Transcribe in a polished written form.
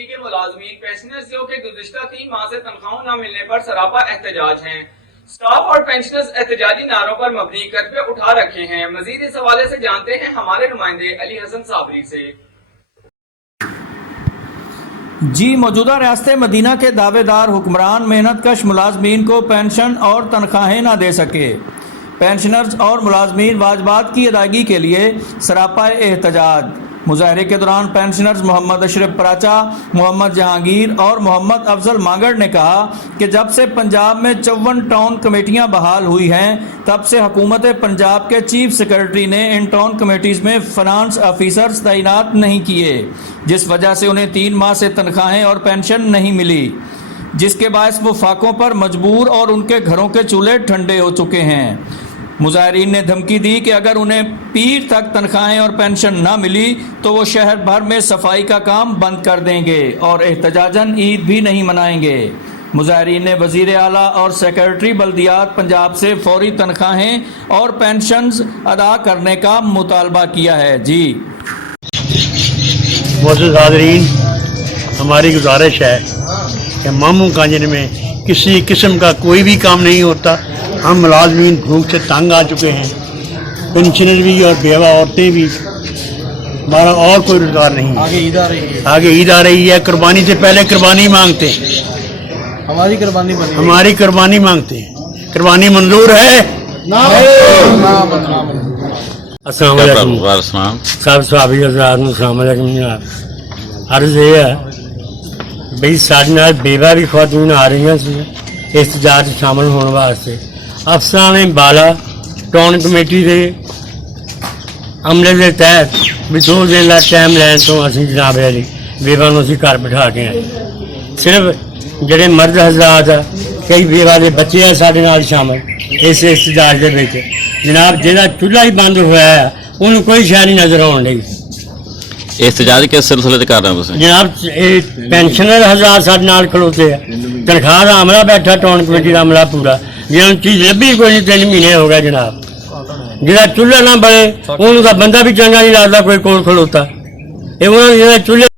Committee کے ملازمین pensioners جو کہ گزشتہ 3 ماہ سے تنخواہوں نہ ملنے پر سراپا احتجاج ہیں۔ سٹاف اور پینشنرز احتجاجی نعروں پر مبنی خطبے اٹھا رکھے ہیں۔ مزید اس حوالے سے جانتے ہیں ہمارے نمائندے علی حسن صابری سے۔ موجودہ ریاست مدینہ کے دعوے دار حکمران محنت کش ملازمین کو پینشن اور تنخواہیں نہ دے سکے۔ پینشنرز اور ملازمین واجبات کی ادائیگی کے لیے سراپا احتجاج۔ مظاہرے کے دوران پینشنرز محمد اشرف پراچا، محمد جہانگیر اور محمد افضل مانگڑ نے کہا کہ جب سے پنجاب میں 54 ٹاؤن کمیٹیاں بحال ہوئی ہیں تب سے حکومت پنجاب کے چیف سیکرٹری نے ان ٹاؤن کمیٹیز میں فنانس آفیسرز تعینات نہیں کیے، جس وجہ سے انہیں 3 ماہ سے تنخواہیں اور پینشن نہیں ملی، جس کے باعث وہ فاقوں پر مجبور اور ان کے گھروں کے چولہے ٹھنڈے ہو چکے ہیں۔ مظاہرین نے دھمکی دی کہ اگر انہیں پیر تک تنخواہیں اور پینشن نہ ملی تو وہ شہر بھر میں صفائی کا کام بند کر دیں گے اور احتجاجاً عید بھی نہیں منائیں گے۔ مظاہرین نے وزیر اعلیٰ اور سیکرٹری بلدیات پنجاب سے فوری تنخواہیں اور پینشنز ادا کرنے کا مطالبہ کیا ہے۔ معزز حاضرین، ہماری گزارش ہے کہ ماموں کانجن میں کسی قسم کا کوئی بھی کام نہیں ہوتا۔ ہم ملازمین بھوک سے تنگ آ چکے ہیں، پینشنر بھی اور بیوہ عورتیں بھی، ہمارا اور کوئی روزگار نہیں ہے۔ آگے عید آ رہی ہے، قربانی سے پہلے قربانی مانگتے ہیں، ہماری قربانی مانگتے ہیں۔ قربانی منظور ہے؟ السلام علیکم صاحب صحابی حضرات، السلام علیکم جناب۔ عرض یہ ہے بھائی سارے نال بیوہ بھی خواتین آ رہی ہیں احتجاج شامل ہونے واسطے۔ افسران بالا ٹاؤن کمیٹی کے عملے کے تحت بھی 2 دن کا ٹائم لین تو اسی جناب علی بیوہ نو اسی گھر بٹھا کے آئے۔ صرف جڑے مرد حضرات کئی بیوہ کے بچے ہیں سارے نال شامل اس احتجاج کے وچ جناب، جہاں چولہا ہی بند ہوا ہے انہوں کوئی شے نہیں نظر آن رہی۔ احتجاج کس سلسلے سے کر رہے ہیں جناب؟ پینشنر حضرات سارے نال کھلوتے ہیں، تنخواہ کا عملہ بیٹھا ٹاؤن کمیٹی کا عملہ پورا، جنہوں چیز لبھی کوئی نہیں، 3 مہینے ہو گئے جناب۔ جہاں چولہا نہ بڑے انہوں کا بندہ بھی چنگا نہیں لگتا کوئی کول کھلوتا، یہ چولہے